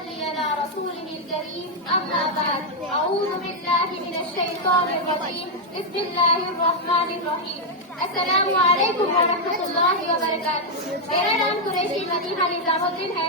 نصلي على رسوله الكريم أما بعد أعوذ بالله من الشيطان الرجيم بسم الله الرحمن الرحیم السلام علیکم ورحمۃ اللہ وبرکاتہ۔ میرا نام قریشی مدیحہ نظام الدین ہے۔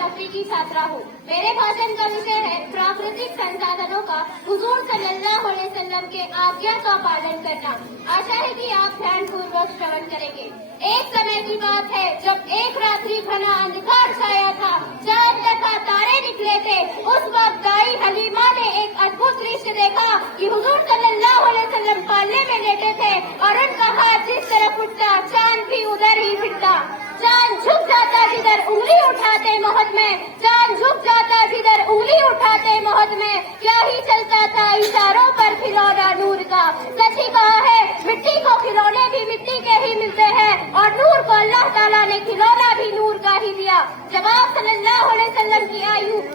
9 کی چھاترا ہوں۔ میرے بھاشن کا وشے ہے پراکرتک سنسادھنوں کا حضور صلی اللہ علیہ وسلم کے آگیا کا پالن کرنا۔ آشا ہے کہ آپ دھیان پوروک شرون کریں گے۔ ایک سمے کی بات ہے جب ایک راتری گھنا اندھکار چھایا تھا، چاند تک تارے نکلے تھے۔ اس وقت دائی حلیمہ نے ایک ادبھت دೃಶ್ಯ دیکھا کہ حضور صلی اللہ علیہ وسلم پالنے میں لیٹے تھے اور ان کا ہاتھ جس طرف اٹھتا چاند بھی ادھر ہی پھرتا۔ چاند جھک جاتا جدھر انگلی اٹھاتے مہد میں، چاند جھک جاتا جدھر انگلی اٹھاتے مہد میں، کیا ہی چلتا تھا اشاروں پر کھلونا نور کا۔ سچ ہی کہا ہے مٹی کو کھلونے بھی مٹی کے ہی ملتے ہیں اور نور کو اللہ تعالیٰ نے کھلونا بھی نور کا ہی دیا۔ جب آپ صلی اللہ علیہ وسلم کی آیو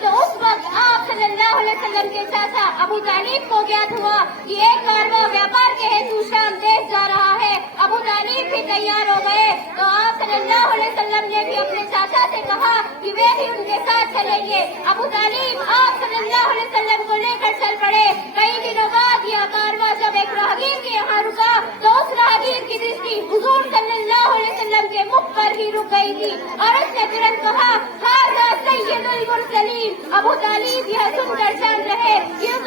تو اس وقت آپ صلی اللہ علیہ وسلم کے چاچا ابو طالب کو گیات ہوا کہ ایک کارواں ویاپار کے ہیتو شام دیش جا رہا ہے۔ ابو طالب بھی تیار ہو گئے تو آپ صلی اللہ علیہ وسلم نے بھی اپنے چاچا سے کہا کہ وہ بھی ان کے ساتھ چلیں گے۔ ابو طالب آپ صلی اللہ علیہ وسلم کو لے کر چل پڑے۔ کئی دنوں بعد یہ کارواں جب ایک راہگیر کے یہاں رکا تو اس راہگیر کی دೃಷ್ಟಿ حضور صلی اللہ علیہ وسلم کے مکھ پر ہی رک گئی تھی اور اس نے ترنت کہا ھذا سید المرسلین۔ ابو طالب یہ سن کر جان رہے کہ اس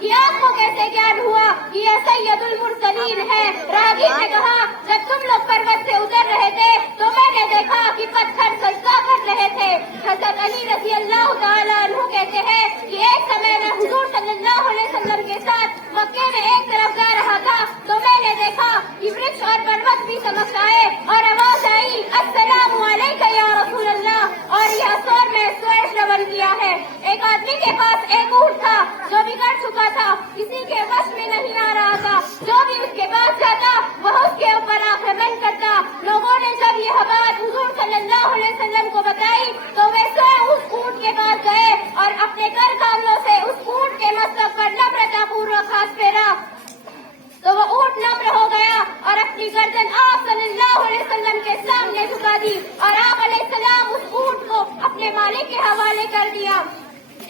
کہ آپ کو کیسے گیان ہوا کہ یہ سید المرسلین ہے؟ راہگیر نے کہا جب تم لوگ پروت سے اتر رہے تھے تو میں نے دیکھا کہ پتھر سجدہ کر رہے تھے۔ حضرت علی رضی اللہ تعالیٰ عنہ کہتے ہیں کہ ایک سمے میں حضور صلی اللہ علیہ وسلم کے ساتھ مکے میں ایک طرف جا رہا تھا تو میں نے دیکھا کہ ورکش اور پروت بھی سمجھ آئے اور آواز آئی السلام علیکم یا رسول اللہ، اور یہ سور میں سوئے شرون کیا ہے۔ ایک آدمی کے پاس ایک اونٹ تھا جو بگڑ چکا تھا، کسی کے وش میں نہیں آ رہا تھا، جو بھی اس کے پاس جاتا وہ اس کے اوپر آکرمن کرتا۔ لوگوں نے جب یہ بات حضور صلی اللہ علیہ وسلم کو بتائی تو وہ سوئے اس اونٹ کے پاس گئے اور اپنے کر کاملوں سے اس اونٹ کے مستق پر نمرتا پوروک ہاتھ پھیرا تو وہ اونٹ نمر ہو گیا اور اپنی گردن آپ صلی اللہ علیہ وسلم کے سامنے جھکا دی اور آپ علیہ السلام اس اونٹ کو اپنے مالک کے حوالے کر دیا۔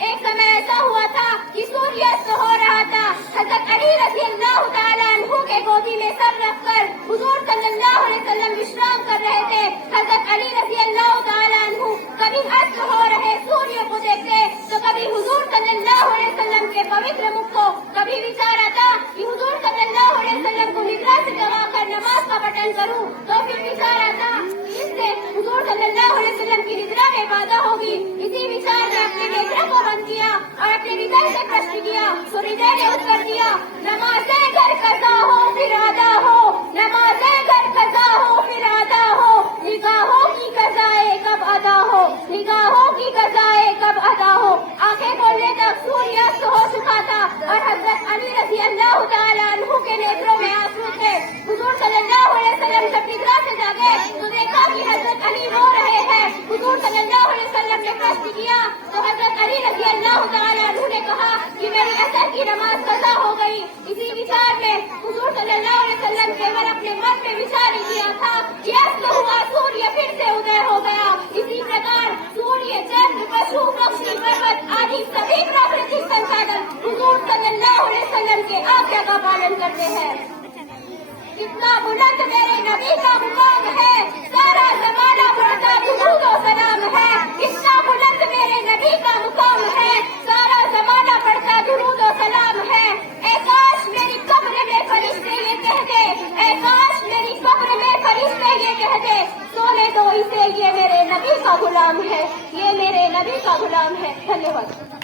ایک سمے ایسا ہوا تھا کہ سوریت ہو رہا تھا۔ حضرت علی رضی اللہ تعالیٰ عنہ کے گودی میں سر رکھ کر حضور صلی اللہ علیہ وسلم وشرام کر رہے تھے۔ حضرت علی رضی اللہ تعالیٰ عنہ کبھی اصل ہو رہے سوریہ کو دیکھتے تو کبھی حضور صلی اللہ علیہ وسلم کے پوتر مکھ کو، کبھی وچار آتا کہ حضور صلی اللہ علیہ وسلم کو نگرہ سے دبا کر نماز کا بٹن کروں تو پھر وچار آتا کہ اس سے حضور صلی اللہ علیہ وسلم کی نگرہ میں وعدہ ہوگی۔ اسی وچار میں اپنے نیتروں کو بند کیا اور اپنے ہدے سے پرشن کیا تو ہدے نے اتر دیا نمازیں گھر قضا ہو پھر ادا ہو، نمازیں گھر قضا ہو پھر ادا ہو، نگاہوں کی قضائے کب ادا ہو، نگاہوں کی قضائے کب ادا ہو۔ آنکھیں کھولنے تک سوریہ ہو چکا تھا اور حضرت علی رضی اللہ تعالیٰ عنہ کے نیتروں میں آنسو تھے۔ حضور صلی اللہ علیہ وسلم جب نگرہ سے جاگے تو دیکھا کہ حضرت علی رو رہے ہیں۔ حضور صلی اللہ علیہ وسلم نے پرشن کیا تو حضرت علی رضی اللہ تعالیٰ عنہ نے کہا کہ میری اثر کی نماز قضا ہو گئی۔ اسی وچار میں حضور صلی اللہ علیہ وسلم کیول اپنے من میں وچار ہی کیا تھا کہ اصل ہوا سوریہ پھر سے ادے ہو گیا۔ اسی پرکار سوریہ، چندر، پشو، پکشی، پروت آدی سبھی پراکرتک سنسادھن حضور صلی اللہ علیہ وسلم کے آگیا کا پالن کرتے ہیں۔ کتنا بلند میرے نبی کا مقام ہے، سارا زمانہ پڑھتا درود و سلام ہے۔ کتنا بلند میرے نبی کا مقام ہے، سارا زمانہ پڑھتا درود و سلام ہے۔ اے کاش میری قبر میں فرشتے یہ کہہ دے، اے کاش میری قبر میں فرشتے یہ کہہ دے سونے دو اسے، یہ میرے نبی کا غلام ہے، یہ میرے نبی کا غلام ہے۔ دھنیہ واد۔